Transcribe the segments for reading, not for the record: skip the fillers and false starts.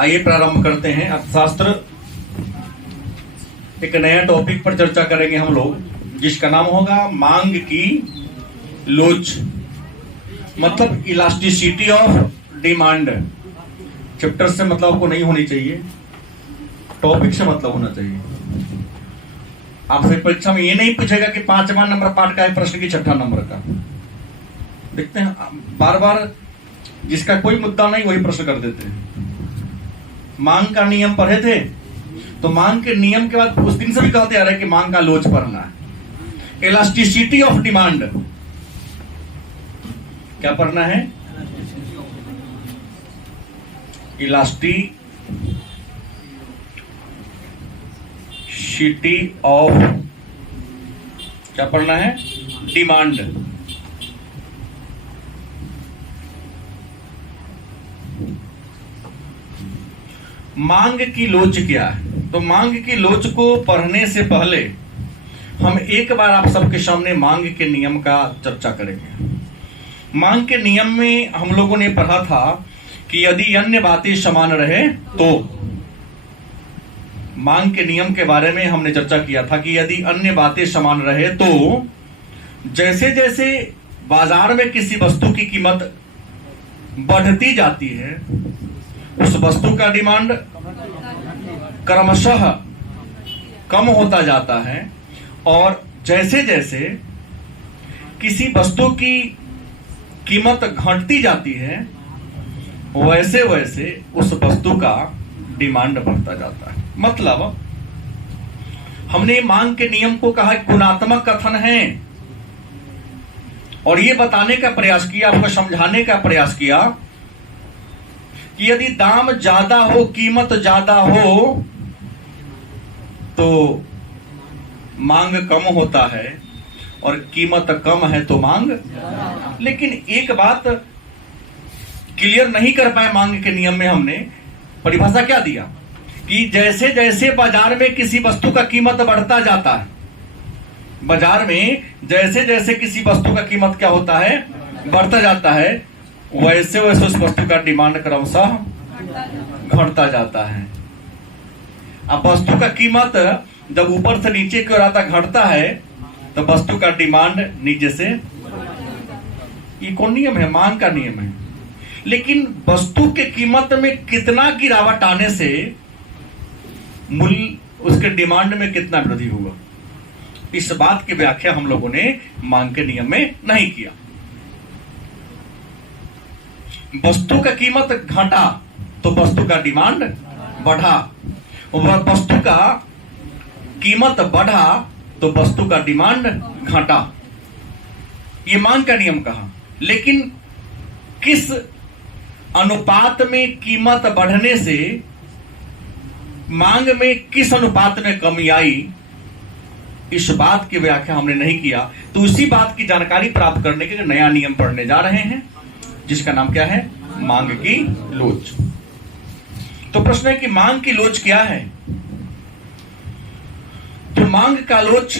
आइए प्रारंभ करते हैं। अर्थशास्त्र एक नया टॉपिक पर चर्चा करेंगे हम लोग, जिसका नाम होगा मांग की लोच, मतलब इलास्टिसिटी ऑफ डिमांड। चैप्टर से मतलब आपको नहीं होनी चाहिए, टॉपिक से मतलब होना चाहिए। आपसे परीक्षा में ये नहीं पूछेगा कि 5वां नंबर पाठ का है प्रश्न की 6ठा नंबर का। देखते हैं बार बार जिसका कोई मुद्दा नहीं वही प्रश्न कर देते हैं। मांग का नियम पढ़े थे तो मांग के नियम के बाद उस दिन से भी कहते आ रहे कि मांग का लोच पढ़ना है। इलास्टिसिटी ऑफ डिमांड क्या पढ़ना है? इलास्टिसिटी ऑफ क्या पढ़ना है? डिमांड। मांग की लोच क्या है? तो मांग की लोच को पढ़ने से पहले हम एक बार आप सबके सामने मांग के नियम का चर्चा करेंगे। मांग के नियम में हम लोगों ने पढ़ा था कि यदि अन्य बातें समान रहे तो, मांग के नियम के बारे में हमने चर्चा किया था कि यदि अन्य बातें समान रहे तो जैसे जैसे बाजार में किसी वस्तु की कीमत बढ़ती जाती है उस वस्तु का डिमांड क्रमशः कम होता जाता है, और जैसे जैसे किसी वस्तु की कीमत घटती जाती है वैसे वैसे उस वस्तु का डिमांड बढ़ता जाता है। मतलब हमने मांग के नियम को कहा गुणात्मक कथन है, और ये बताने का प्रयास किया, आपको समझाने का प्रयास किया कि यदि दाम ज्यादा हो, कीमत ज्यादा हो तो मांग कम होता है, और कीमत कम है तो मांग। लेकिन एक बात क्लियर नहीं कर पाए मांग के नियम में। हमने परिभाषा क्या दिया कि जैसे जैसे बाजार में किसी वस्तु का कीमत बढ़ता जाता है, बाजार में जैसे जैसे किसी वस्तु का कीमत क्या होता है? बढ़ता जाता है, वैसे वैसे उस वस्तु का डिमांड क्रमशः घटता जाता है। अब वस्तु का कीमत जब ऊपर से नीचे की ओर आता घटता है तो वस्तु का डिमांड नीचे से, ये कौन नियम है? मांग का नियम है। लेकिन वस्तु के कीमत में कितना गिरावट आने से मूल्य, उसके डिमांड में कितना वृद्धि होगा, इस बात की व्याख्या हम लोगों ने मांग के नियम में नहीं किया। वस्तु का कीमत घटा तो वस्तु का डिमांड बढ़ा, वस्तु का कीमत बढ़ा तो वस्तु का डिमांड घटा। ये मांग का नियम कहा। लेकिन किस अनुपात में कीमत बढ़ने से मांग में किस अनुपात में कमी आई, इस बात की व्याख्या हमने नहीं किया। तो उसी बात की जानकारी प्राप्त करने के लिए नया नियम पढ़ने जा रहे हैं, जिसका नाम क्या है? मांग की लोच। तो प्रश्न है कि मांग की लोच क्या है? तो मांग का लोच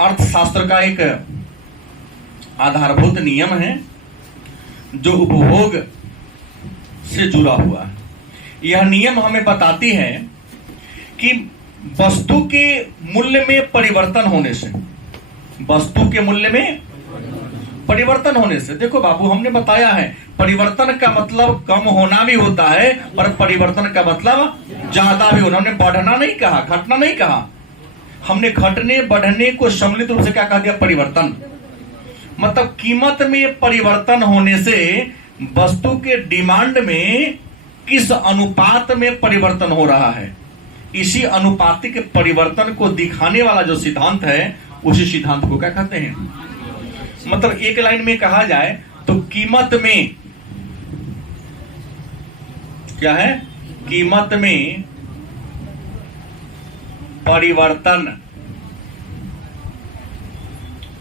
अर्थशास्त्र का एक आधारभूत नियम है जो उपभोग से जुड़ा हुआ है। यह नियम हमें बताती है कि वस्तु के मूल्य में परिवर्तन होने से, वस्तु के मूल्य में परिवर्तन होने से, देखो बाबू हमने बताया है परिवर्तन का मतलब कम होना भी होता है और परिवर्तन का मतलब ज्यादा भी होना। हमने बढ़ना नहीं कहा, घटना नहीं कहा। हमने घटने बढ़ने को सम्मिलित रूप से क्या कह दिया? परिवर्तन। मतलब कीमत में परिवर्तन होने से वस्तु के डिमांड में किस अनुपात में परिवर्तन हो रहा है, इसी अनुपातिक परिवर्तन को दिखाने वाला जो सिद्धांत है उसी सिद्धांत को क्या कहते हैं? मतलब एक लाइन में कहा जाए तो कीमत में क्या है? कीमत में परिवर्तन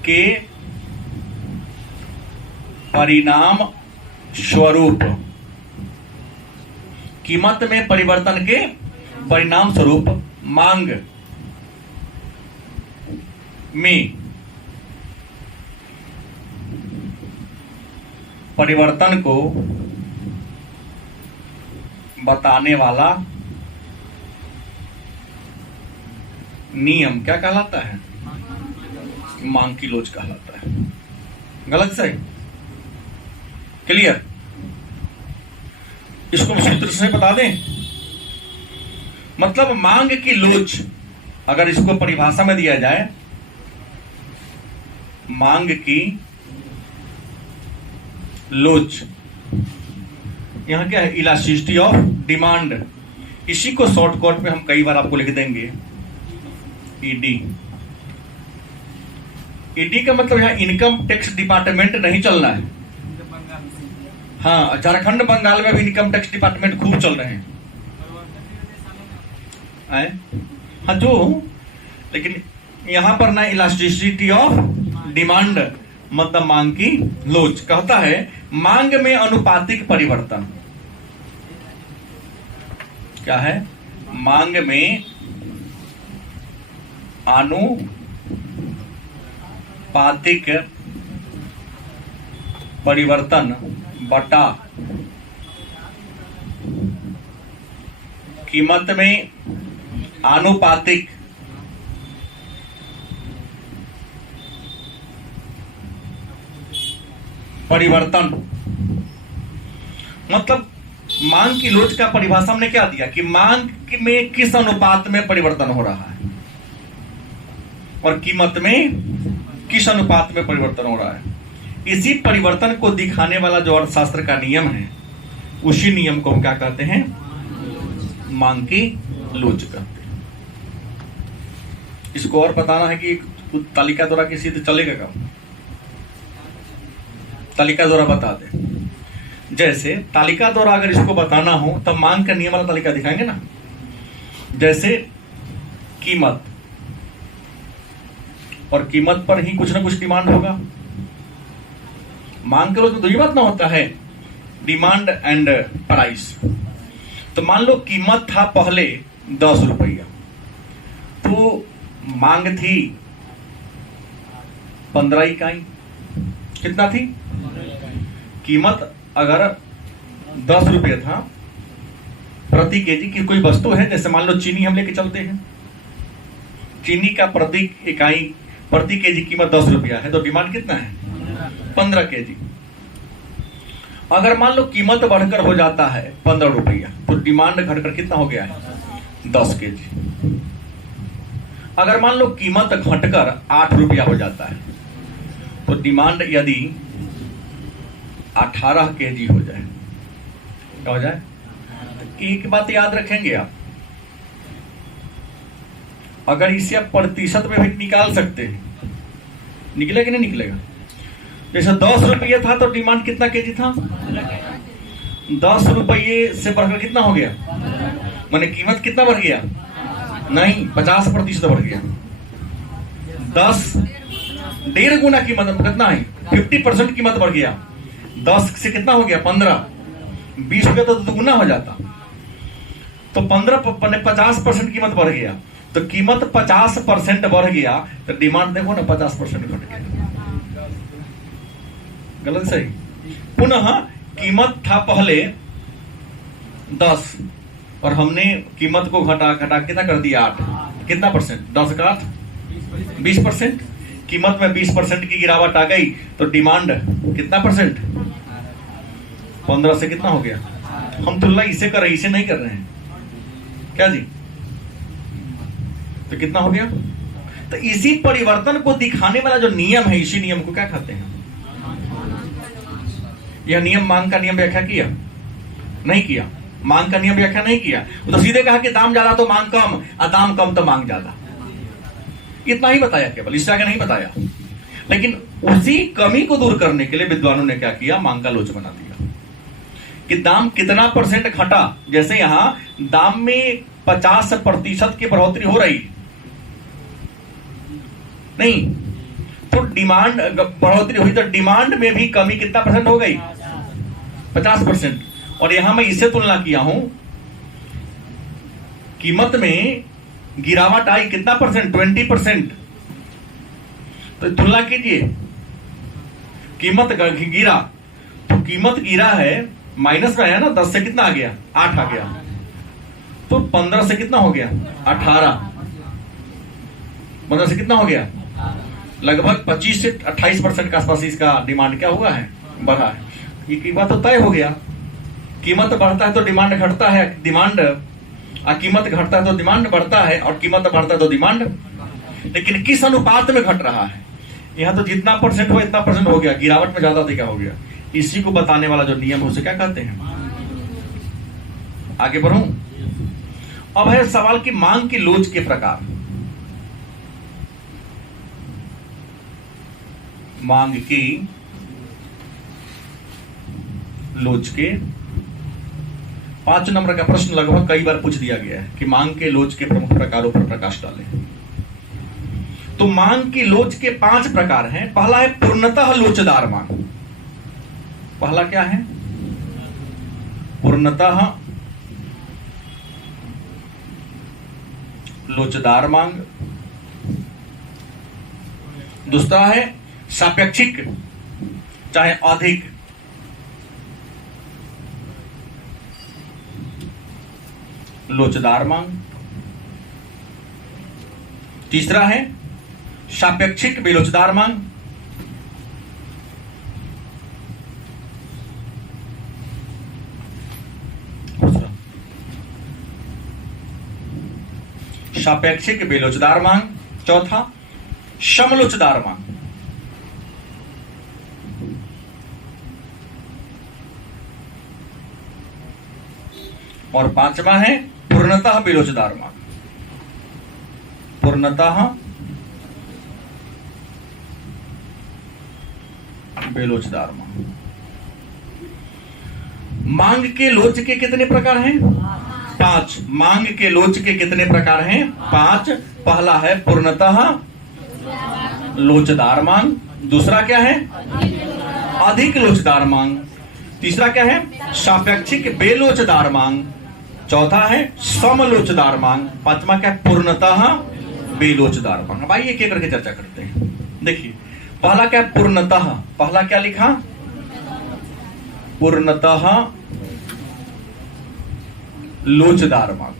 के परिणाम स्वरूप, कीमत में परिवर्तन के परिणाम स्वरूप मांग में परिवर्तन को बताने वाला नियम क्या कहलाता है? मांग की लोच कहलाता है। गलत सही? क्लियर? इसको हम सूत्र से बता दें। मतलब मांग की लोच, अगर इसको परिभाषा में दिया जाए, मांग की लोच, यहां क्या है? Elasticity of demand. इसी को शॉर्टकट में हम कई बार आपको लिख देंगे ईडी। ईडी का मतलब यहां इनकम टैक्स डिपार्टमेंट नहीं चलना है। हाँ, झारखंड बंगाल में भी इनकम टैक्स डिपार्टमेंट खूब चल रहे हैं। हाँ जो, लेकिन यहां पर ना इलास्टिसिटी ऑफ डिमांड, मतलब मांग की लोच। कहता है मांग में अनुपातिक परिवर्तन। क्या है? मांग में आनुपातिक परिवर्तन बटा कीमत में आनुपातिक परिवर्तन। मतलब मांग की लोच का परिभाषा हमने क्या दिया कि मांग में किस अनुपात में परिवर्तन हो रहा है और कीमत में किस अनुपात में परिवर्तन हो रहा है। इसी परिवर्तन को दिखाने वाला जो अर्थशास्त्र का नियम है, उसी नियम को हम क्या कहते हैं? मांग की लोच कहते हैं। इसको और बताना है कि तालिका द्वारा किसी से चलेगा काम? तालिका द्वारा बता दे। जैसे तालिका द्वारा अगर इसको बताना हो तब मांग का नियम वाला तालिका दिखाएंगे ना। जैसे कीमत, और कीमत पर ही कुछ ना कुछ डिमांड होगा। मांग के लोग तो ये बात ना होता है डिमांड एंड प्राइस। तो मान लो कीमत था पहले 10 रुपया, तो मांग थी 15 इकाई। कितना थी? कीमत अगर 10 रुपये था प्रति केजी की कोई वस्तु है, जैसे मान लो चीनी हम लेके चलते हैं, चीनी का प्रति इकाई प्रति केजी कीमत 10 रुपया है, तो डिमांड कितना है? 15 केजी। अगर मान लो कीमत बढ़कर हो जाता है 15 रुपया, तो डिमांड घटकर कितना हो गया है? 10 केजी। अगर मान लो कीमत घटकर 8 रुपया हो जाता है, तो डिमांड यदि 18 केजी हो जाए, क्या हो जाए? एक बात याद रखेंगे आप, अगर इसे आप प्रतिशत में भी निकाल सकते हैं, निकलेगा कि नहीं निकलेगा? जैसे 10 रुपये था तो डिमांड कितना केजी था? 10 रुपये से बढ़कर कितना हो गया? माने कीमत कितना बढ़ गया? नहीं, 50% बढ़ गया। 10 1.5 गुना कीमत कितना है? 50% कीमत बढ़ गया। 10 से कितना हो गया? 15। 20 रुपया तो दुगुना हो जाता। तो 50% कीमत बढ़ गया, तो कीमत 50% बढ़ गया, तो डिमांड देखो ना 50% घट गया। गलत सही? पुनः कीमत था पहले 10 और हमने कीमत को घटा कितना कर दिया? 8। कितना परसेंट? 10 का 8 20%। कीमत में 20% की गिरावट आ गई, तो डिमांड कितना परसेंट? 15 से कितना हो गया? हम तुलना इसे कर रहे, इसे नहीं कर रहे हैं क्या जी? तो कितना हो गया? तो इसी परिवर्तन को दिखाने वाला जो नियम है, इसी नियम को क्या कहते हैं? यह नियम मांग का नियम व्याख्या किया? नहीं किया। मांग का नियम व्याख्या नहीं किया, तो सीधे कहा कि दाम ज्यादा तो मांग कम, और दाम कम तो मांग ज्यादा। इतना ही बताया केवल, इससे आगे नहीं बताया। लेकिन उसी कमी को दूर करने के लिए विद्वानों ने क्या किया? मांग का लोच बना दिया कि दाम कितना परसेंट घटा। जैसे यहां दाम में 50% की बढ़ोतरी हो रही नहीं, तो डिमांड बढ़ोतरी हुई, तो डिमांड में भी कमी कितना परसेंट हो गई? 50%। और यहां मैं इससे तुलना किया हूं, कीमत में गिरावट आई कितना परसेंट? 20%। तो तुलना कीजिए, कीमत गिरा, तो कीमत गिरा है माइनस में है ना, 10 से कितना आ गया, 8 आ गया, तो 15 से कितना हो गया, 18, 15 से कितना हो गया, लगभग 25 से 28% के आसपास इसका डिमांड क्या हुआ है, बढ़ा है। ये बात तो तय हो गया, कीमत बढ़ता है तो डिमांड घटता है, कीमत घटता है तो डिमांड बढ़ता है, और कीमत बढ़ता है तो डिमांड, लेकिन किस अनुपात में घट रहा है। यहाँ तो जितना परसेंट हो इतना परसेंट हो गया, गिरावट में ज्यादा अधिक हो गया। इसी को बताने वाला जो नियम है उसे क्या कहते हैं। आगे बढ़ूं। अब है सवाल की मांग की लोच के प्रकार। मांग की लोच के 5 नंबर का प्रश्न लगभग कई बार पूछ दिया गया है कि मांग के लोच के प्रमुख प्रकारों पर प्रकाश डालें। तो मांग की लोच के 5 प्रकार हैं। पहला है पूर्णतः लोचदार मांग। पहला क्या है, पूर्णतः लोचदार मांग। दूसरा है सापेक्षिक, चाहे अधिक, लोचदार मांग। तीसरा है सापेक्षिक बेलोचदार मांग। सापेक्षिक बेलोचदार मांग। चौथा समलोचदार मांग। और 5वां है पूर्णतः बेलोचदार मांग। पूर्णतः बेलोचदार मांग। मांग के लोच के कितने प्रकार हैं? 5। मांग के लोच के कितने प्रकार हैं? 5। पहला है पूर्णतः लोचदार मांग। दूसरा क्या है? अधिक लोचदार मांग। तीसरा क्या है? सापेक्षिक बेलोचदार मांग। चौथा है समलोचदार मांग। 5वां क्या है? पूर्णतः बेलोचदार मांग। अब आइए एक एक करके चर्चा करते हैं। देखिए पहला क्या है? पूर्णतः। पहला क्या लिखा? पूर्णतः लोचदार मांग।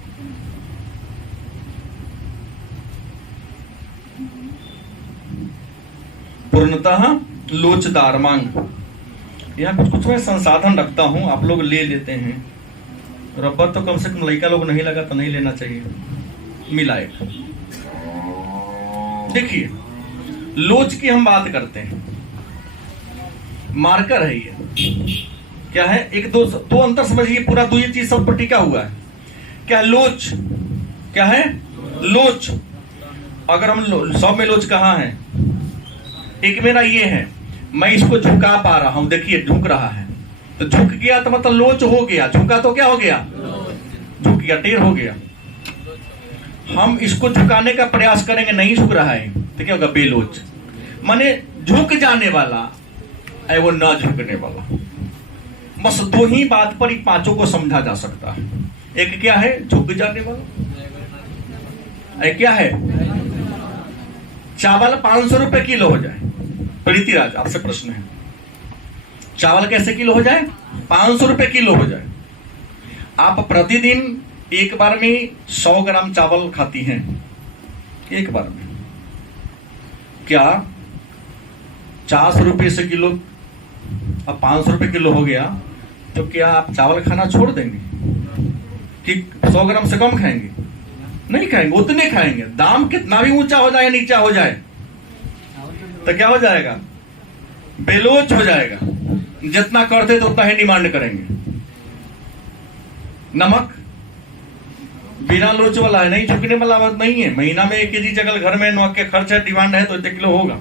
पूर्णतः लोचदार मांग। यहां कुछ मैं संसाधन रखता हूं, आप लोग ले लेते हैं। रबर तो कम से कम लड़का लोग नहीं लगा तो नहीं लेना चाहिए, मिला एक। देखिए लोच की हम बात करते हैं, मार्कर है ये, क्या है? एक दो अंतर समझिए, पूरा तो ये चीज सब पर टिका हुआ है। क्या लोच? क्या है? लोच। अगर हम 100 में लोच कहां है? एक मेरा ये है, मैं इसको झुका पा रहा हूं, देखिए झुक रहा है, तो झुक गया तो मतलब लोच हो गया। झुका तो क्या हो गया? झुक गया, टेढ़ हो गया। हम इसको झुकाने का प्रयास करेंगे, नहीं झुक रहा है तो क्या होगा? बेलोच। माने झुक जाने वाला है वो ना झुकने वाला। बस 2 ही बात पर इन 5 को समझा जा सकता है। एक क्या है? झुक जाने वाला। एक क्या है? चावल 500 रुपए किलो हो जाए। प्रीतिराज आपसे प्रश्न है, चावल कैसे किलो हो जाए? 500 रुपए किलो हो जाए। आप प्रतिदिन एक बार में 100 ग्राम चावल खाती हैं, एक बार में। क्या 400 रुपए से किलो, अब 500 रुपए किलो हो गया, तो क्या आप चावल खाना छोड़ देंगे कि 100 ग्राम से कम खाएंगे? नहीं खाएंगे, उतने खाएंगे। दाम कितना भी ऊंचा हो जाए, नीचा हो जाए, तो क्या हो जाएगा? बेलोच हो जाएगा। जितना करते तो उतना ही डिमांड करेंगे। नमक बिना लोच वाला है, नहीं झुकने वाला बात नहीं है। महीना में 1 केजी जगह घर में नमक के खर्च है, डिमांड है तो इतने किलो होगा।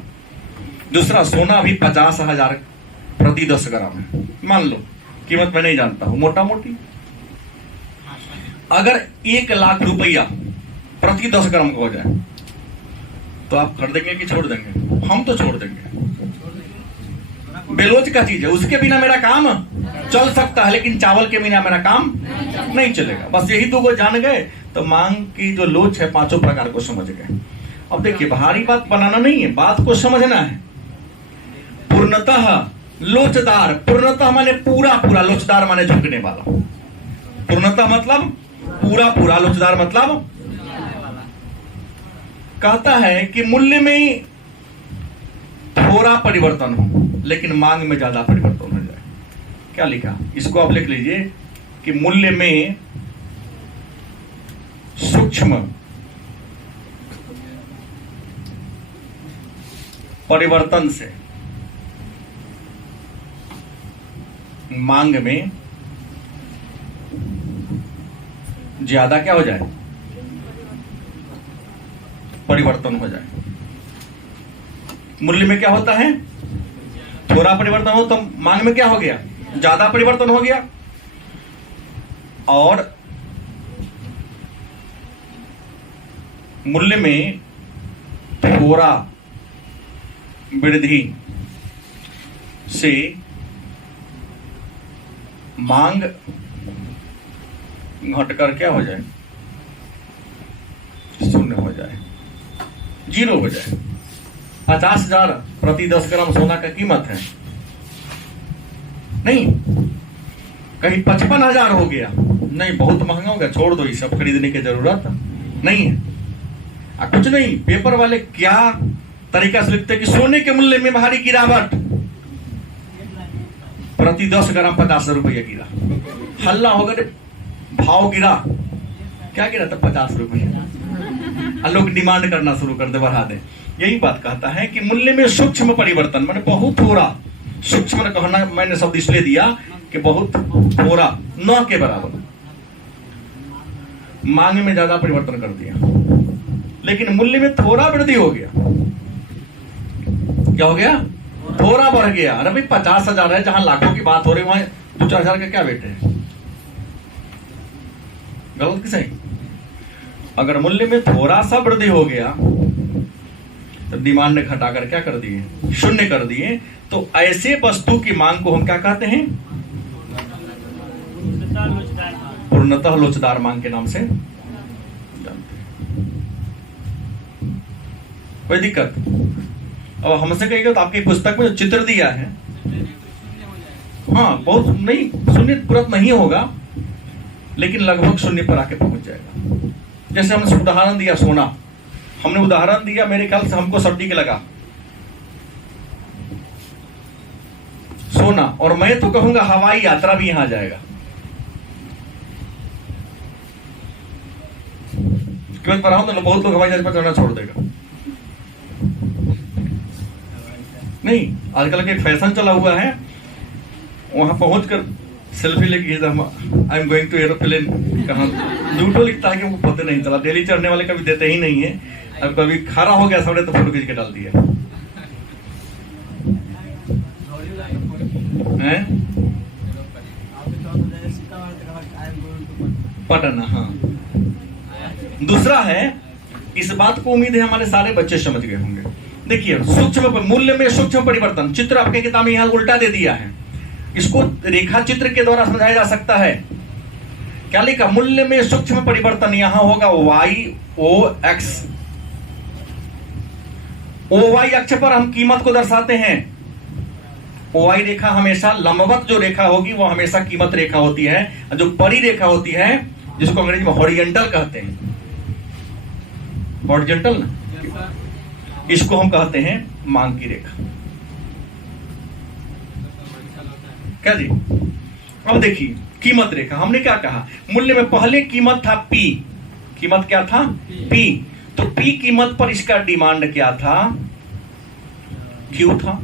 दूसरा सोना भी 50,000 प्रति 10 ग्राम है, मान लो, कीमत मैं नहीं जानता हूं, मोटा मोटी। अगर 1 लाख रुपया प्रति 10 ग्राम का हो जाए तो आप कर देंगे कि छोड़ देंगे? हम तो छोड़ देंगे। बेलोच का चीज है, उसके बिना मेरा काम चल सकता है, लेकिन चावल के बिना मेरा काम नहीं चलेगा। बस यही 2 को जान गए तो मांग की जो लोच है 5 प्रकार को समझ गए। अब देखिए भारी बात बनाना नहीं है, बात को समझना है। पूर्णतः लोचदार, पूर्णतः माने पूरा पूरा, लोचदार माने झुकने वाला। पूर्णतः मतलब पूरा पूरा, लोचदार मतलब कहता है कि मूल्य में थोड़ा परिवर्तन हो लेकिन मांग में ज्यादा परिवर्तन हो जाए। क्या लिखा, इसको आप लिख लीजिए कि मूल्य में सूक्ष्म परिवर्तन से मांग में ज्यादा क्या हो जाए, परिवर्तन हो जाए। मूल्य में क्या होता है, थोड़ा परिवर्तन हो तो मांग में क्या हो गया, ज्यादा परिवर्तन हो गया। और मूल्य में थोड़ा वृद्धि से मांग घटकर क्या हो जाए, शून्य हो जाए, जीरो हो जाए। 50,000 प्रति 10 ग्राम सोना का कीमत है, नहीं कहीं 55,000 हो गया, नहीं बहुत महंगा हो गया, छोड़ दो, ये सब खरीदने की जरूरत नहीं है। कुछ नहीं, पेपर वाले क्या तरीका से लिखते हैं कि सोने के मूल्य में भारी गिरावट, प्रति 10 ग्राम 50 रुपया गिरा। हल्ला होगा, भाव गिरा, क्या गिरा था, 50 रुपया। लोग डिमांड करना शुरू कर दे, बढ़ा दे। यही बात कहता है कि मूल्य में सूक्ष्म परिवर्तन, मैंने बहुत थोड़ा, सूक्ष्म कहना मैंने शब्द इसलिए दिया कि बहुत थोड़ा, न के बराबर, मांग में ज्यादा परिवर्तन कर दिया लेकिन मूल्य में थोड़ा वृद्धि हो गया। क्या हो गया, थोड़ा बढ़ गया। अरे भाई 50,000 है, जहां लाखों की बात हो रही वहां 2-4 हजार का क्या बेटे है, गलत कि सही। अगर मूल्य में थोड़ा सा वृद्धि हो गया तो डिमांड घटाकर क्या कर दिए, शून्य कर दिए। तो ऐसे वस्तु की मांग को हम क्या कहते हैं, पूर्णतः लोचदार मांग के नाम से जानते हैं। कोई दिक्कत? अब हमसे कहेगा तो आपकी पुस्तक में जो चित्र दिया है, हाँ बहुत नहीं, शून्य तुरंत नहीं होगा लेकिन लगभग शून्य पर आके पहुंच जाएगा। जैसे हमने उदाहरण दिया सोना, हमने उदाहरण दिया, मेरे ख्याल से हमको सब्जी के लगा सोना, और मैं तो कहूंगा हवाई यात्रा भी यहां जाएगा। क्यों पर तो बहुत लोग हवाई जहाज पर चढ़ना छोड़ देगा। नहीं, आजकल का एक फैशन चला हुआ है, वहां पहुंचकर सेल्फी लेके I am going to aeroplane, कहां झूठो लिखता है कि हमको पता नहीं चला। डेली चढ़ने वाले कभी देते ही नहीं है, अब कभी खड़ा हो गया सामने तो फोटो खींच के डाल दिया है? पटना, हाँ। दूसरा है, इस बात को उम्मीद है हमारे सारे बच्चे समझ गए होंगे। देखिए, सूक्ष्म मूल्य में सूक्ष्म परिवर्तन, चित्र आपके किताब में यहां उल्टा दे दिया है, इसको रेखा चित्र के द्वारा समझाया जा सकता है। क्या लिखा, मूल्य में सूक्ष्म परिवर्तन, यहां होगा YOX। OY अक्ष पर हम कीमत को दर्शाते हैं। OY रेखा हमेशा लंबवत जो रेखा होगी वो हमेशा कीमत रेखा होती है, जो परी रेखा होती है जिसको अंग्रेजी में हॉरिजॉन्टल कहते हैं, हॉरिजॉन्टल ना, इसको हम कहते हैं मांग की रेखा। क्या जी? अब देखिए, कीमत रेखा हमने क्या कहा, मूल्य में पहले कीमत था P, कीमत क्या था P, तो P कीमत पर इसका डिमांड क्या था, Q था।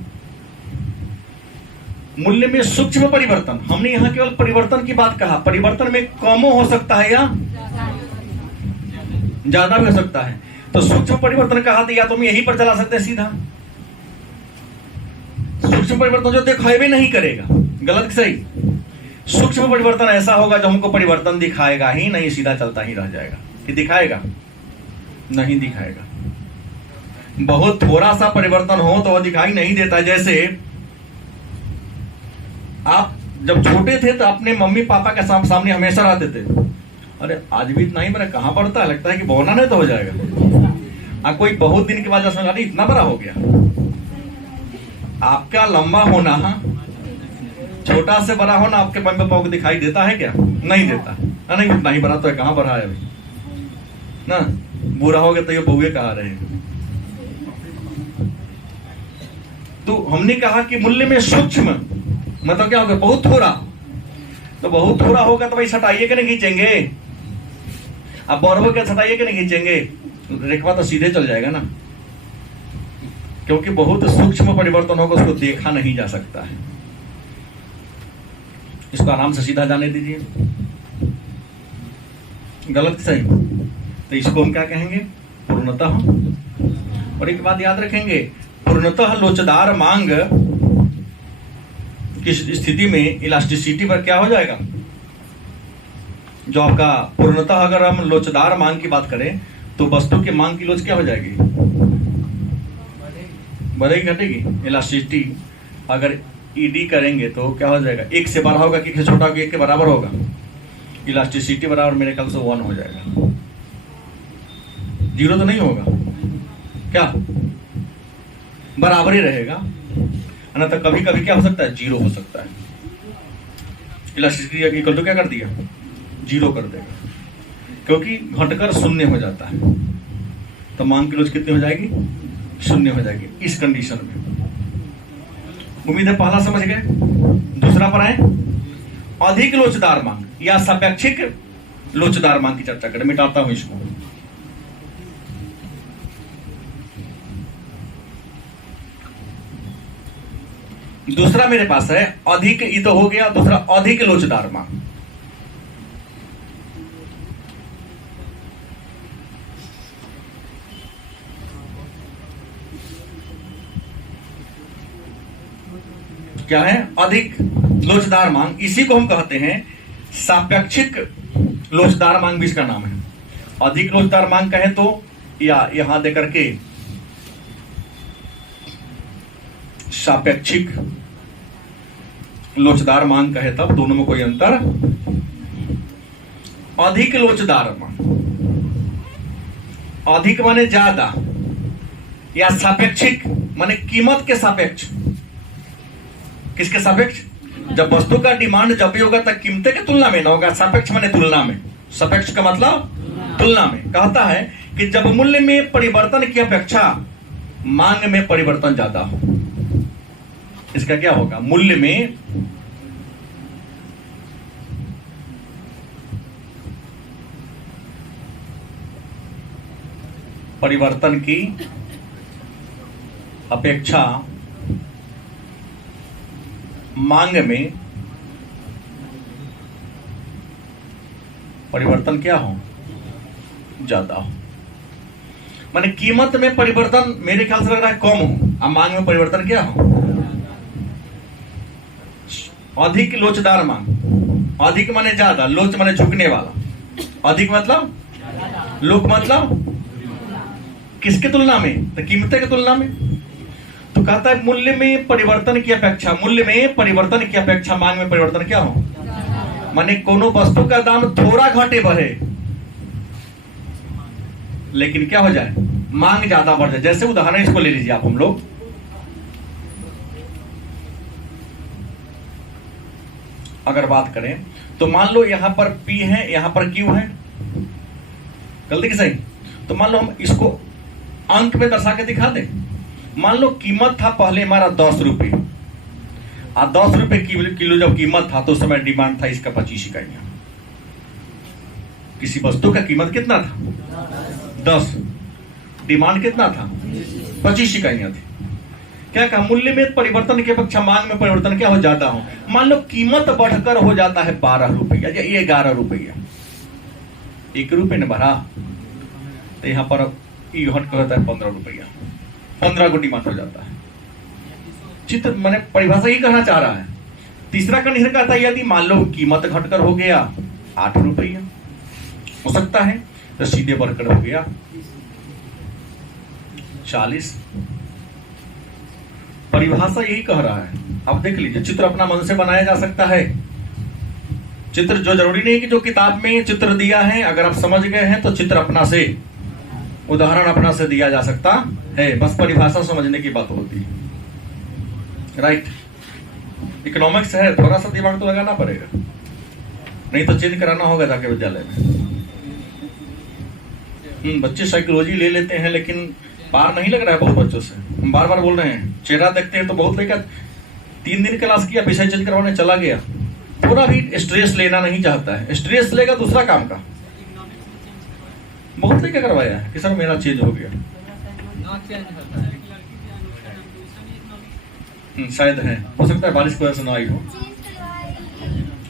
मूल्य में सूक्ष्म परिवर्तन, हमने यहां केवल परिवर्तन की बात कहा, परिवर्तन में कम हो सकता है या ज्यादा भी हो सकता है। तो सूक्ष्म परिवर्तन कहा था, या तो हम यहीं पर चला सकते हैं सीधा, सूक्ष्म परिवर्तन जो दिखाई नहीं करेगा, गलत सही। सूक्ष्म परिवर्तन ऐसा होगा जो हमको परिवर्तन दिखाएगा ही नहीं, सीधा चलता ही रह जाएगा। कि दिखाएगा नहीं, दिखाएगा। बहुत थोड़ा सा परिवर्तन हो तो वह दिखाई नहीं देता। जैसे आप जब छोटे थे तो अपने मम्मी पापा के सामने हमेशा रहते थे, अरे आज भी इतना ही मेरा कहां पड़ता है, लगता है कि बोना नहीं तो हो जाएगा। कोई बहुत दिन के बाद समझा इतना बड़ा हो गया। आपका लंबा होना छोटा से बड़ा हो ना आपके मम्मी पापा को दिखाई देता है क्या? नहीं देता है। नहीं उतना ही बड़ा तो है, कहाँ बड़ा है अभी ना। बुरा हो गया तो ये बहुए कहा रहे हैं। तो हमने कहा कि मूल्य में सूक्ष्म मतलब क्या होगा? बहुत थोड़ा। तो बहुत थोड़ा होगा तो भाई सटाइए के नहीं खींचेंगे, अब बॉर्डर के सटाइए के नहीं खींचेंगे, रेखा तो सीधे चल जाएगा ना, क्योंकि बहुत सूक्ष्म परिवर्तन होगा, उसको देखा नहीं जा सकता है। इसको आराम से सीधा जाने दीजिए। गलत सही? तो इसको हम क्या कहेंगे? पूर्णतः। और एक बात याद रखेंगे, पूर्णतः लोचदार मांग की स्थिति में इलास्टिसिटी पर क्या हो जाएगा? जो आपका पूर्णतः, अगर हम लोचदार मांग की बात करें तो वस्तु की मांग की लोच क्या हो जाएगी? बढ़ेगी घटेगी? इलास्टिसिटी अगर ईडी करेंगे तो क्या हो जाएगा? एक से बड़ा होगा कि एक से छोटा होगा, एक के बराबर होगा। इलास्टिसिटी बराबर मेरे ख्याल से 1 हो जाएगा। 0 तो नहीं होगा क्या? बराबर ही रहेगा ना। तो कभी कभी क्या हो सकता है? 0 हो सकता है। इलास्टिसिटी इक्वल टू क्या कर दिया? 0 कर देगा, क्योंकि घटकर 0 हो जाता है। तो मांग की लोच कितनी हो जाएगी? 0 हो जाएगी इस कंडीशन में। उम्मीद है पहला समझ गए। दूसरा पर आए, अधिक लोचदार मांग या सापेक्षिक लोचदार मांग की चर्चा करें। मिटाता हूं इसको। दूसरा मेरे पास है अधिक, ये तो हो गया दूसरा, अधिक लोचदार मांग। क्या है? अधिक लोचदार मांग। इसी को हम कहते हैं सापेक्षिक लोचदार मांग भी इसका नाम है। अधिक लोचदार मांग कहे तो, या यहां देकर के सापेक्षिक लोचदार मांग कहे तब, दोनों में कोई अंतर। अधिक लोचदार मांग, अधिक माने ज्यादा, या सापेक्षिक माने कीमत के सापेक्ष। किसके सापेक्ष? जब वस्तु का डिमांड जब भी होगा तब कीमतें की तुलना में ना होगा। सापेक्ष माने तुलना में। सापेक्ष का मतलब तुलना में। कहता है कि जब मूल्य में परिवर्तन की अपेक्षा मांग में परिवर्तन ज्यादा हो, इसका क्या होगा? मूल्य में परिवर्तन की अपेक्षा मांग में परिवर्तन क्या हो? ज्यादा हो। माने कीमत में परिवर्तन मेरे ख्याल से लग रहा है कम हो, अब मांग में परिवर्तन क्या हो? अधिक लोचदार मांग। अधिक माने ज्यादा, लोच माने झुकने वाला। अधिक मतलब, लोक मतलब किसके तुलना में? तो कीमतें की तुलना में। तो कहता है मूल्य में परिवर्तन की अपेक्षा, मूल्य में परिवर्तन की अपेक्षा मांग में परिवर्तन क्या हो? माने कोनो वस्तु का दाम थोड़ा घटे बढ़े, लेकिन क्या हो जाए? मांग ज्यादा बढ़ जाए। जैसे उदाहरण इसको ले लीजिए आप, हम लोग अगर बात करें तो मान लो यहां पर P है, यहां पर Q है, गलती की सही? तो मान लो हम इसको अंक में दर्शा के दिखा दें। मान लो कीमत था पहले हमारा 10 रुपए, 10 रुपए किलो जब कीमत था तो उस समय डिमांड था इसका 25 इकाइयां। किसी वस्तु का कीमत कितना था? 10, डिमांड कितना था? 25 इकाइयां थी। क्या कहा? मूल्य में परिवर्तन की अपेक्षा मांग में परिवर्तन क्या हो? ज्यादा हो। मान लो कीमत बढ़कर हो जाता है 12 रुपया या 11 रुपया, 1 रुपये ने बढ़ा, तो यहां पर हट कहता है 15 रुपया, 15 को डिमांड हो जाता है। चित्र मैंने परिभाषा ही कहना चाह रहा है। तीसरा कंडीशन कहता है यदि मान लो कीमत घटकर हो गया 8 रुपया, हो सकता है तो सीधे बढ़कर हो गया 40। परिभाषा यही कह रहा है। अब देख लीजिए, चित्र अपना मन से बनाया जा सकता है। चित्र जो जरूरी नहीं कि जो किताब में चित्र दिया है, अगर आप समझ गए हैं तो चित्र अपना से, उदाहरण अपना से दिया जा सकता है। बस परिभाषा समझने की बात होती है। राइट। इकोनॉमिक्स है, थोड़ा सा दिमाग तो लगाना पड़ेगा, नहीं तो चेंज कराना होगा जाके विद्यालय में। बच्चे साइकोलॉजी ले लेते हैं लेकिन पार नहीं लग रहा है बहुत बच्चों से। हम बार बार बोल रहे हैं, चेहरा देखते हैं तो बहुत लेकर 3 दिन क्लास किया, विषय चेंज करवाने चला गया। थोड़ा भी स्ट्रेस लेना नहीं चाहता है, स्ट्रेस लेगा दूसरा काम का। बहुत लेकर करवाया है कि सर मेरा चेंज हो गया। शायद है, हो सकता है बारिश की वजह से ना आई हो,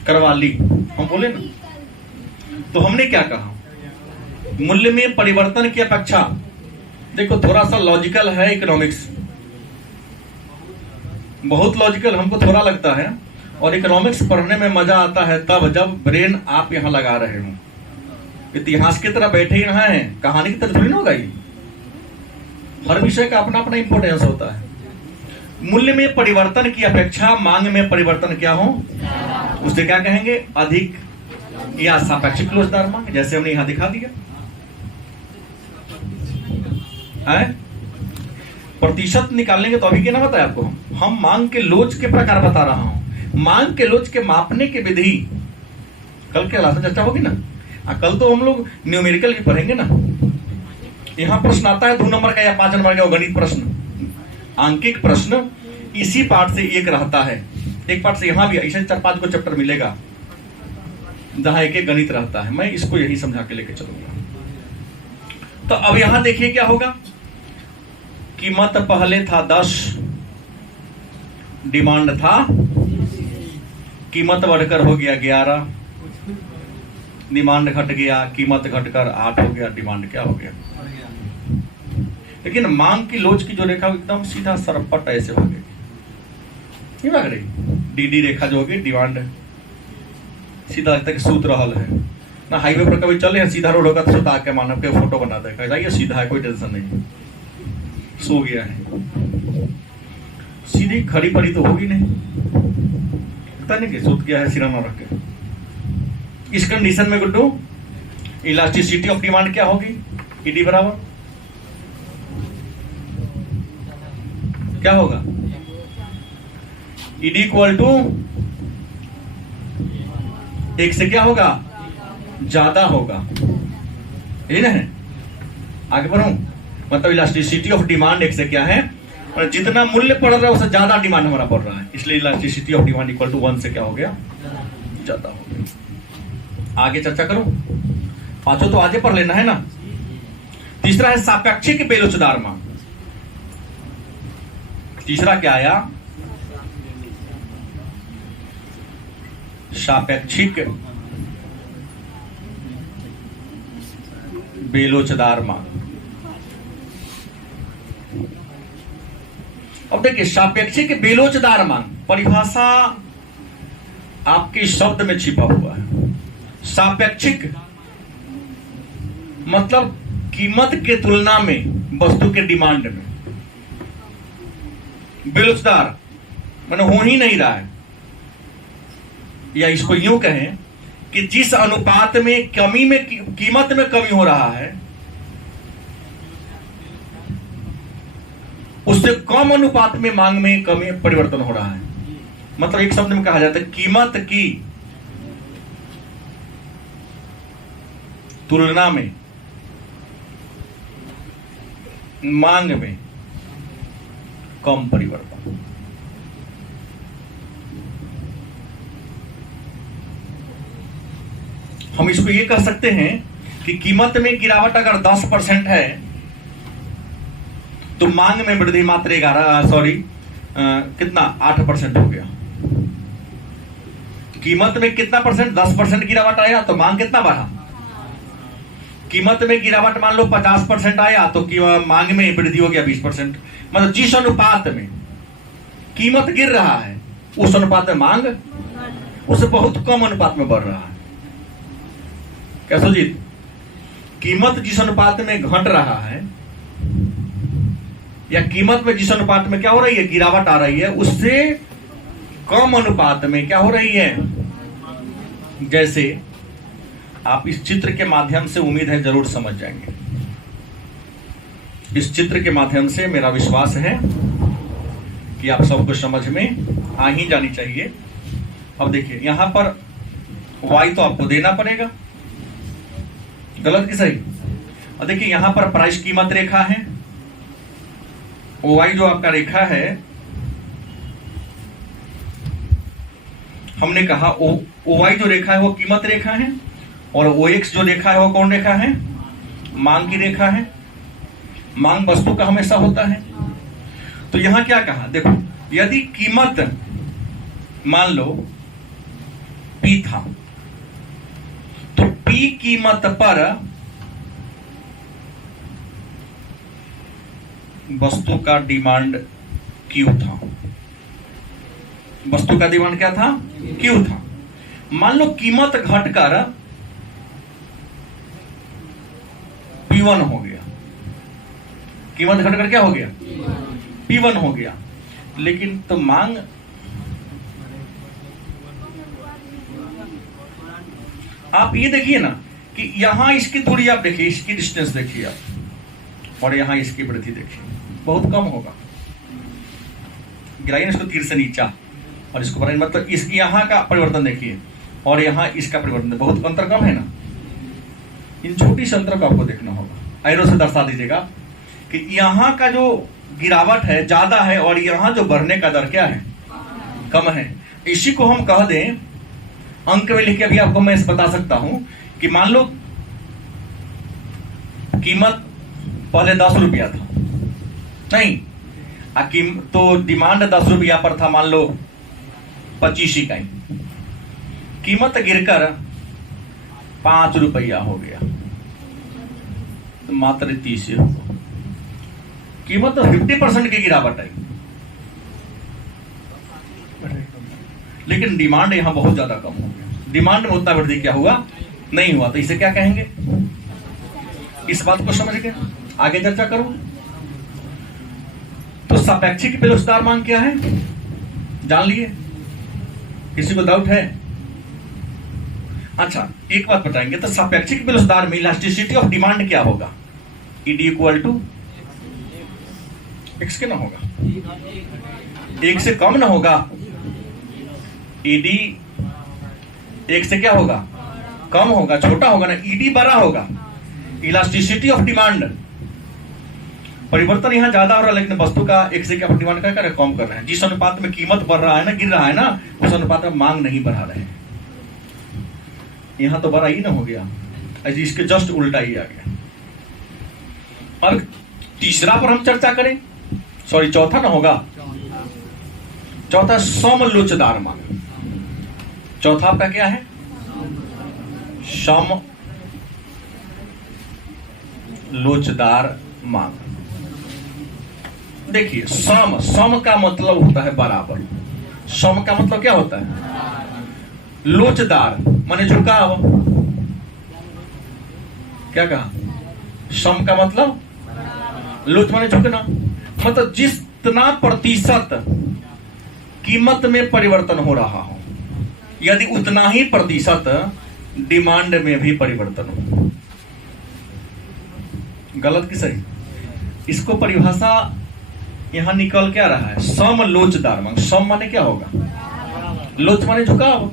करवा ली। हम बोले ना, तो हमने क्या कहा, मूल्य में परिवर्तन की अपेक्षा। देखो थोड़ा सा लॉजिकल है इकोनॉमिक्स, बहुत लॉजिकल हमको थोड़ा लगता है, और इकोनॉमिक्स पढ़ने में मजा आता है तब जब ब्रेन आप यहां लगा रहे हो। इतिहास की तरह बैठे ही रहा है, कहानी की तरह थोड़ी ना होगा ये। हर विषय का अपना अपना इंपोर्टेंस होता है। मूल्य में परिवर्तन की अपेक्षा मांग में परिवर्तन क्या हो, उसे क्या कहेंगे, अधिक या सापेक्षिक लोचदार मांग, जैसे हमने यहां दिखा दिया है। प्रतिशत निकालेंगे तो अभी क्या ना बताया आपको, हम मांग के लोच के प्रकार बता रहा हूं। मांग के लोच के मापने की विधि कल के क्लास में चर्चा होगी ना। कल तो हम लोग न्यूमेरिकल भी पढ़ेंगे ना। यहां प्रश्न आता है 2 नंबर का या 5 नंबर का, गणित प्रश्न, आंकिक प्रश्न इसी पार्ट से एक रहता है। एक पार्ट से यहां भी ऐसे 4-5 को चैप्टर मिलेगा जहां एक गणित रहता है। मैं इसको यही समझा के लेके चलूंगा। तो अब यहां देखिए क्या होगा, कीमत पहले था 10, डिमांड था, कीमत बढ़कर हो गया 11, डिमांड घट गया, कीमत घटकर 8 हो गया, डिमांड क्या हो गया। लेकिन मांग की लोच की जो रेखा एकदम सीधा सरपट ऐसे भागेगी, नहीं भाग रही। डीडी रेखा जो होगी, डिमांड सीधा लगता है कि सूत रहल है ना। हाईवे पर कभी चले, सीधा रोड होगा तो सुता के मानव के फोटो बना देगा, जाइए सीधा है, कोई टेंशन नहीं, सो गया है। सीधी खड़ी पड़ी तो होगी नहीं, पता नहीं कि सूत गया है सिरा ना रख के। इस कंडीशन में गुड्डू इलास्टिसिटी ऑफ डिमांड क्या होगी, ईडी बराबर क्या होगा, ईडी इक्वल टू 1 से क्या होगा, ज्यादा होगा, यही ना है। आगे बढ़ू, मतलब इलास्टिसिटी ऑफ डिमांड 1 से क्या है, और जितना मूल्य बढ़ रहा है उससे ज्यादा डिमांड हमारा बढ़ रहा है, इसलिए elasticity of demand equal to 1 से क्या हो गया, ज्यादा हो गया। आगे चर्चा करूं, 5 तो आगे पढ़ लेना है ना। तीसरा है सापेक्षिक बेलोचदार मांग। तीसरा क्या आया, सापेक्षिक बेलोचदार मांग। अब देखिए, सापेक्षिक बेलोचदार मांग परिभाषा आपके शब्द में छिपा हुआ है। सापेक्षिक मतलब कीमत के तुलना में वस्तु के डिमांड में, बेलोचदार माने हो ही नहीं रहा है, या इसको यूं कहें कि जिस अनुपात में कमी में कीमत में कमी हो रहा है, उससे कम अनुपात में मांग में कमी परिवर्तन हो रहा है। मतलब एक शब्द में कहा जाता है, कीमत की तुलना में मांग में कम परिवर्तन। हम इसको ये कह सकते हैं कि कीमत में गिरावट अगर 10% है तो मांग में वृद्धि मात्र 8% हो गया। कीमत में कितना परसेंट, 10% गिरावट आया तो मांग कितना बढ़ा। कीमत में गिरावट मान लो 50% आया तो मांग में वृद्धि हो गया 20%। मतलब जिस अनुपात में कीमत गिर रहा है उस अनुपात में मांग उससे बहुत कम अनुपात में बढ़ रहा है। क्या सुजीत, कीमत जिस अनुपात में घट रहा है या कीमत में जिस अनुपात में क्या हो रही है, गिरावट आ रही है, उससे कम अनुपात में क्या हो रही है। जैसे आप इस चित्र के माध्यम से उम्मीद है जरूर समझ जाएंगे। इस चित्र के माध्यम से मेरा विश्वास है कि आप सबको समझ में आ ही जानी चाहिए। अब देखिए यहां पर y तो आपको देना पड़ेगा, गलत कि सही? और देखिए यहां पर प्राइस कीमत रेखा है, y जो आपका रेखा है, हमने कहा OY जो रेखा है वो कीमत रेखा है, और OX जो रेखा है वो कौन रेखा है? मांग की रेखा है। मांग वस्तु का हमेशा होता है। तो यहां क्या कहा, देखो यदि कीमत मान लो P था, तो P कीमत पर वस्तु का डिमांड Q था। वस्तु का डिमांड क्या था? Q था। मान लो कीमत घटकर P1 हो गया। कीमत घटकर क्या हो गया? P1 हो गया। लेकिन तो मांग आप ये देखिए ना कि यहां इसकी दूरी आप देखिए, इसकी डिस्टेंस देखिए आप, और यहां इसकी वृद्धि देखिए, बहुत कम होगा। गिराइए इसको तीर से नीचा और इसको बढ़ाइए, मतलब इस यहां का परिवर्तन देखिए और यहां इसका परिवर्तन, बहुत अंतर कम है ना। इन छोटी से अंतर को आपको देखना होगा। एरो से दर्शा दीजिएगा कि यहां का जो गिरावट है ज्यादा है और यहां जो बढ़ने का दर क्या है? कम है। इसी को हम कह दें, अंक में लिख के अभी आपको मैं बता सकता हूं कि मान लो कीमत पहले 10 रुपया था, नहीं तो डिमांड 10 रुपया पर था, मान लो 25 इकाई, कीमत गिरकर 5 रुपया हो गया, तो मात्र 30 रुपये, कीमत तो 50% की गिरावट आई, लेकिन डिमांड यहां बहुत ज्यादा कम हो गया। डिमांड में उतना वृद्धि क्या हुआ? नहीं हुआ। तो इसे क्या कहेंगे? इस बात को समझ गए? आगे चर्चा करूं। तो सापेक्षिक बेलुसदार मांग क्या है? जान लिए? किसी को डाउट है? अच्छा, एक बात बताएंगे, तो सापेक्षिक बेलुसदार में इलास्टिसिटी ऑफ डिमांड क्या होगा? ईडी इक्वल टू एक्स के ना होगा, एक से कम ना होगा। ईडी एक से क्या होगा? कम होगा, छोटा होगा ना, ईडी बड़ा होगा। इलास्टिसिटी ऑफ डिमांड, परिवर्तन यहां ज्यादा हो रहा है लेकिन वस्तु का एक से क्या डिमांड क्या कर रहे हैं? कम कर रहे हैं। जिस अनुपात में कीमत बढ़ रहा है ना, गिर रहा है ना, उस अनुपात में मांग नहीं बढ़ा रहे हैं। यहां तो बड़ा ही ना हो गया, इसके जस्ट उल्टा ही आ गया। अब तीसरा पर हम चर्चा करें, सॉरी चौथा ना होगा, चौथा समलोचदार मांग। चौथा आपका क्या है? सम लोचदार मांग। देखिए सम का मतलब होता है बराबर। सम का मतलब क्या होता है? लोचदार माने झुकाव। क्या कहा? सम का मतलब लोच माने झुकना, मतलब जितना प्रतिशत कीमत में परिवर्तन हो रहा हो, यदि उतना ही प्रतिशत डिमांड में भी परिवर्तन हो। गलत कि सही? इसको परिभाषा यहां निकल क्या रहा है? समलोचदार मांग। सम माने क्या होगा? लोच माने झुकाव,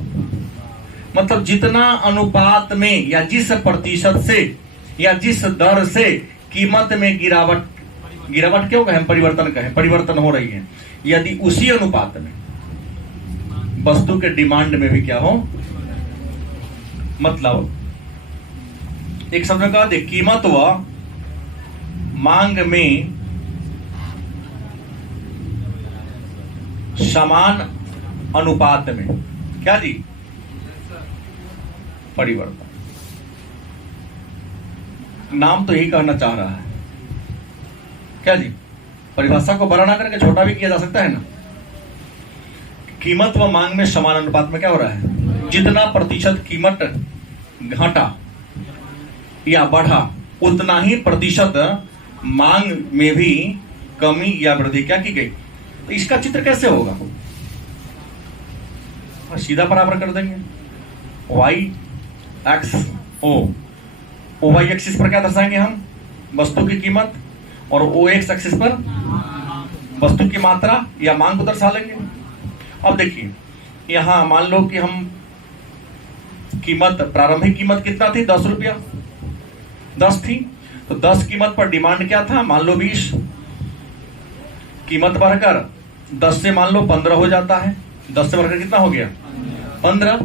मतलब जितना अनुपात में या जिस प्रतिशत से या जिस दर से कीमत में गिरावट क्यों कहें? परिवर्तन कहें, परिवर्तन हो रही है, यदि उसी अनुपात में वस्तु के डिमांड में भी क्या हो, मतलब एक शब्द में कहा दे, कीमत व मांग में समान अनुपात में क्या जी? परिवर्तन। नाम तो यही कहना चाह रहा है क्या जी? परिभाषा को बड़ा ना करके छोटा भी किया जा सकता है ना। कीमत व मांग में समान अनुपात में क्या हो रहा है? जितना प्रतिशत कीमत घटा या बढ़ा, उतना ही प्रतिशत मांग में भी कमी या वृद्धि क्या की गई। तो इसका चित्र कैसे होगा? सीधा बराबर कर देंगे, y x o y axis पर क्या दर्शाएंगे हम? वस्तु की कीमत, और o x एक्सिस पर वस्तु की मात्रा या मांग को दर्शा लेंगे। अब देखिए यहां मान लो कि हम कीमत, प्रारंभिक कीमत कितना थी, 10 रुपया, 10 थी, तो 10 कीमत पर डिमांड क्या था, मान लो 20, कीमत बढ़कर 10 से मान लो 15 हो जाता है, 10 से बढ़कर कितना हो गया, 15,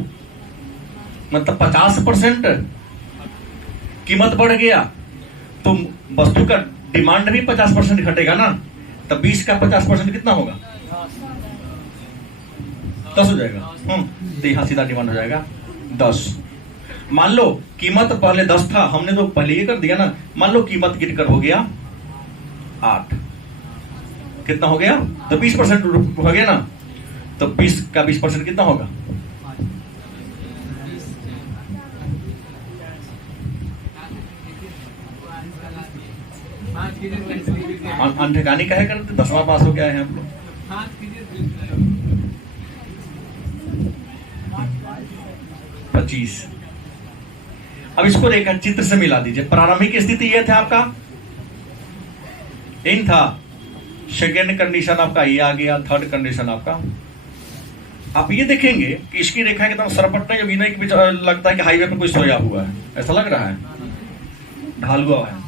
मतलब 50% कीमत बढ़ गया, तो वस्तु का डिमांड भी 50% घटेगा ना, तब 20 का 50% कितना होगा, 10 हो जाएगा। तो यहां सीधा डिमांड हो जाएगा 10। मान लो कीमत पहले 10 था, हमने तो पहले ये कर दिया ना, मान लो कीमत गिरकर हो गया 8, कितना हो गया, तो 20% हो गया ना, तो 20 का 20% कितना होगा, ठिकानी कहे करते, 10वां पास हो गया है हम लोग। 25। अब इसको रेखा चित्र से मिला दीजिए। प्रारंभिक स्थिति यह था आपका, इन था, सेकेंड कंडीशन आपका ये आ गया, थर्ड कंडीशन आपका। आप ये देखेंगे कि इसकी रेखा एकदम सरपटने जो विनय के बीच लगता है कि हाईवे पे कोई सोया हुआ है, ऐसा लग रहा है, ढाल हुआ है।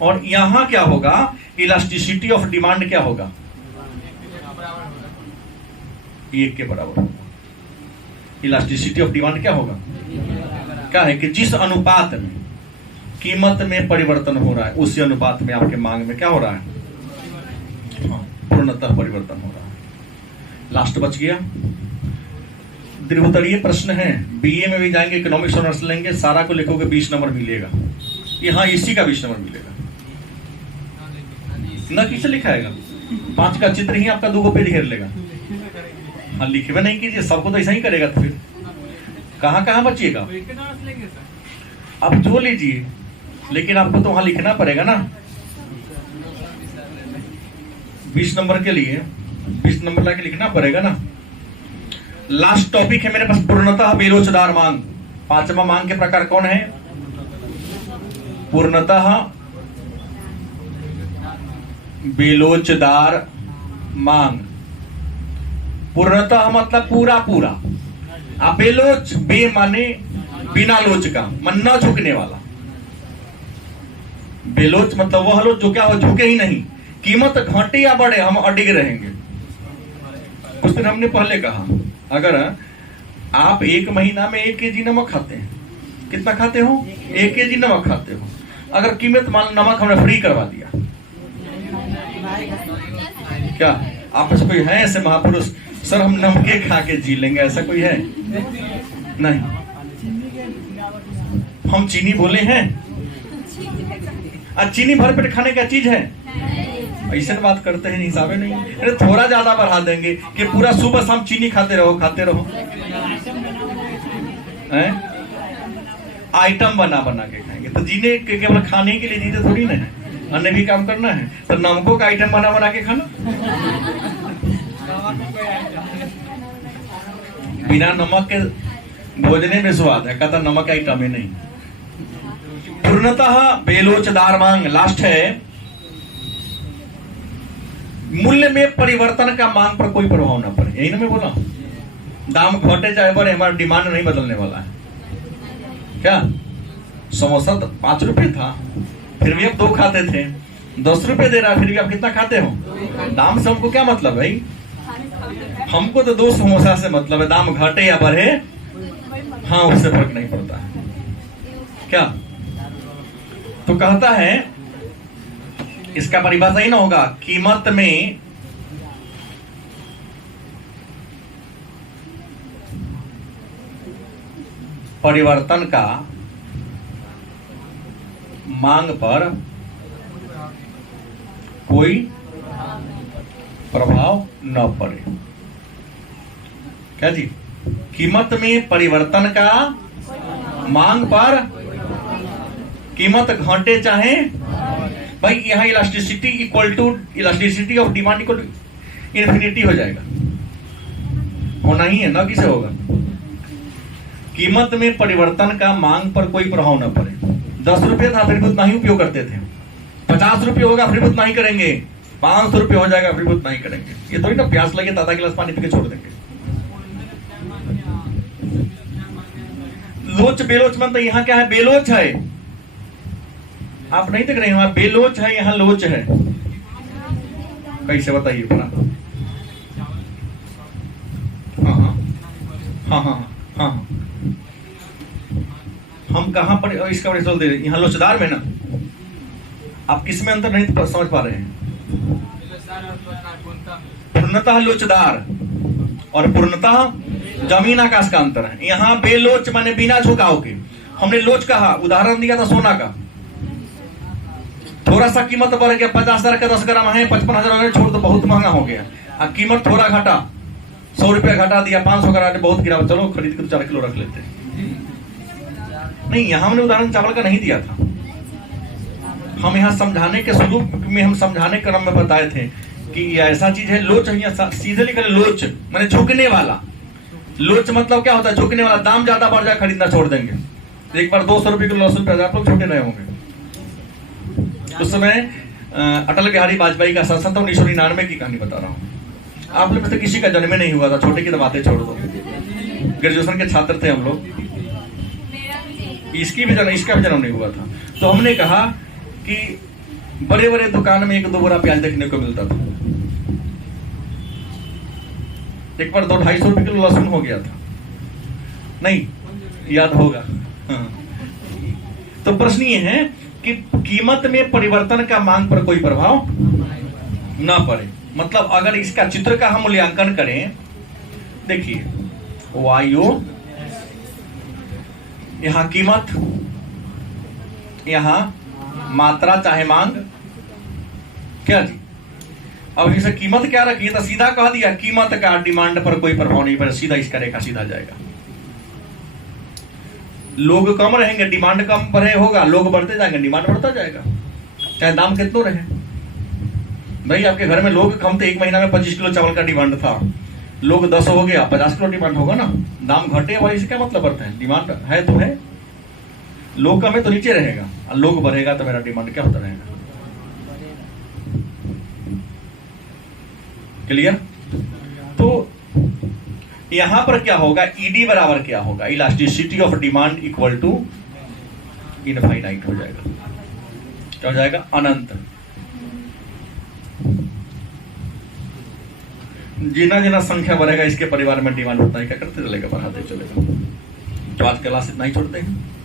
और यहां क्या होगा, इलास्टिसिटी ऑफ डिमांड क्या होगा, 1 के बराबर होगा। इलास्टिसिटी ऑफ डिमांड क्या होगा, क्या है कि जिस अनुपात में कीमत में परिवर्तन हो रहा है, उसी अनुपात में आपके मांग में क्या हो रहा है, पूर्णतः परिवर्तन हो रहा है। लास्ट बच गया, द्विउत्तरीय प्रश्न है, बीए में भी जाएंगे, इकोनॉमिक्स ऑनर्स लेंगे, सारा को लिखोगे 20 नंबर मिलेगा, यहाँ इसी का 20 नंबर मिलेगा, न किसे लिखाएगा, 5 का चित्र ही आपका 2 पेज घेर लेगा। हाँ, लिखवे नहीं कीजिए, सबको तो ऐसा ही करेगा, तो फिर कहाँ कहाँ बचिएगा, आप जो लीजिए, लेकिन आपको तो वहां लिखना पड़ेगा ना। 20 नंबर के लिए 20 नंबर लाके लिखना पड़ेगा ना। लास्ट टॉपिक है मेरे पास, पूर्णतः बेलोचदार मांग। 5वां मांग के प्रकार कौन है, पूर्णतः बेलोचदार मांग। पूर्णतः मतलब पूरा पूरा, बेलोच, बे माने बिना लोच का, मन न झुकने वाला। बेलोच मतलब वह लोच जो क्या हो, झुके ही नहीं, कीमत घटे या बढ़े हम अडिग रहेंगे। कुछ दिन हमने पहले कहा, अगर आप 1 महीना में 1 केजी नमक खाते हैं, कितना खाते हो, 1 केजी नमक खाते हो, अगर कीमत मान नमक हमने फ्री करवा दिया, क्या आप कोई है ऐसे महापुरुष, सर हम नमके खा के जी लेंगे, ऐसा कोई है नहीं। हम चीनी बोले हैं, चीनी भर पेट खाने का चीज है, ऐसे बात करते हैं, हिसाबे नहीं। अरे थोड़ा ज्यादा बढ़ा देंगे कि पूरा सुबह शाम चीनी खाते रहो खाते रहो, आइटम बना बना के खाएंगे, तो जीने के केवल खाने के लिए जीते थोड़ी ना है, अन्य भी काम करना है, तो नमकों का आइटम बना बना के खाना। बिना नमक के भोजने में स्वाद है, कहता नमक आइटम ही नहीं। पूर्णतः बेलोचदार मांग। लास्ट है, मूल्य में परिवर्तन का मांग पर कोई प्रभाव ना पड़े, यही ना मैं बोला, दाम घटे चाहे बढ़े, हमारा डिमांड नहीं बदलने वाला है। क्या समोसा 5 रुपए था, फिर भी आप 2 खाते थे, 10 रुपए दे रहा है, फिर भी आप कितना खाते हो, दाम से हमको क्या मतलब भाई, हमको तो 2 समोसा से मतलब है, दाम घटे या बढ़े, हाँ उससे फर्क नहीं पड़ता है। क्या तो कहता है, इसका परिभाषा ही ना होगा, कीमत में परिवर्तन का मांग पर कोई प्रभाव न पड़े। क्या जी, कीमत में परिवर्तन का मांग पर, कीमत घटे चाहे, भाई यहां elasticity equal to elasticity of demand equal to infinity हो जाएगा, होना ही है ना, किसे होगा। कीमत में परिवर्तन का मांग पर कोई प्रभाव न पड़े। 10 रुपये था फिर भी उतना ही उपयोग करते थे, 50 रुपये होगा फिर भी उतना ही करेंगे, 500 रुपये हो जाएगा, फिर उतना ही करेंगे। ये थोड़ी ना प्यास लगे तो आधा गिलास पानी पी के छोड़ देंगे। लोच बेलोच में तो यहाँ क्या है, बेलोच है। आप नहीं देख रहे हैं, वहां बेलोच है, यहाँ लोच है। कैसे बताइए बड़ा? हाँ हाँ हाँ हाँ हाँ हाँ। हम कहां पर इसका रिजल्ट दे रहे हैं? यहाँ लोचदार में ना। आप किस में अंतर नहीं समझ पा रहे हैं? पूर्णतः लोचदार और पूर्णतः जमीन आकाश का अंतर है। यहाँ बेलोच माने बिना झुकाव के। हमने लोच कहा, उदाहरण दिया था सोना का। थोड़ा सा कीमत बढ़ गया, 50,000 का 10 ग्राम है, 55,000 छोड़ दो, बहुत महंगा हो गया। अब कीमत थोड़ा घटा, 100 रुपया घटा दिया, 500 करा, बहुत गिरा, चलो खरीद के 4 किलो रख लेते। नहीं, यहां हमने उदाहरण चावल का नहीं दिया था। हम यहाँ समझाने के स्वरूप में, हम समझाने क्रम में बताए थे कि ये ऐसा चीज है। लोच है, सीधे लिखा लोच माने झुकने वाला। लोच मतलब क्या होता है? झुकने वाला। दाम ज्यादा बढ़ जाए, खरीदना छोड़ देंगे। एक बार 200 रुपये किलो लहसुन पे आप लोग छोटे रहे होंगे। उस समय अटल बिहारी वाजपेयी का शासन था। 1999 की कहानी बता रहा हूँ। आप लोग में से किसी का जन्म नहीं हुआ था, छोटे की तो बातें छोड़ दो। ग्रेजुएशन के छात्र थे हम लोग। इसका भी जन्म नहीं हुआ था। तो हमने कहा कि बड़े बड़े दुकान में 1-2 बोरा प्याज देखने को मिलता था। एक बार 200-250 रुपये किलो लहसुन हो गया था। नहीं याद होगा? हाँ। तो प्रश्न ये है कि कीमत में परिवर्तन का मांग पर कोई प्रभाव ना पड़े। मतलब अगर इसका चित्र का हम मूल्यांकन करें, देखिए वायु, यहां कीमत, यहां मात्रा चाहे मांग, क्या जी? अब जैसे कीमत क्या रखी है तो सीधा कह दिया कीमत का डिमांड पर कोई प्रभाव नहीं पड़े, सीधा इसका रेखा सीधा जाएगा। लोग कम रहेंगे, डिमांड कम बढ़े होगा, लोग बढ़ते जाएंगे, डिमांड बढ़ता जाएगा, चाहे दाम कितना रहे। भाई आपके घर में लोग कम थे, 1 महीना में 25 किलो चावल का डिमांड था, लोग 10 हो गया, 50 किलो डिमांड होगा ना। दाम घटे वाले से क्या मतलब बढ़ता है? डिमांड है तो है, लोग कम है तो नीचे रहेगा, और लोग बढ़ेगा तो मेरा डिमांड क्या होता रहेगा। क्लियर? तो यहां पर क्या होगा? ईडी बराबर क्या होगा? Elasticity of demand equal to infinite हो जाएगा। क्या हो जाएगा? अनंत। जिना जिना संख्या बढ़ेगा इसके परिवार में डिमांड होता है, क्या करते चलेगा? बढ़ाते चलेगा। तो आज क्लास इतना ही छोड़ते हैं।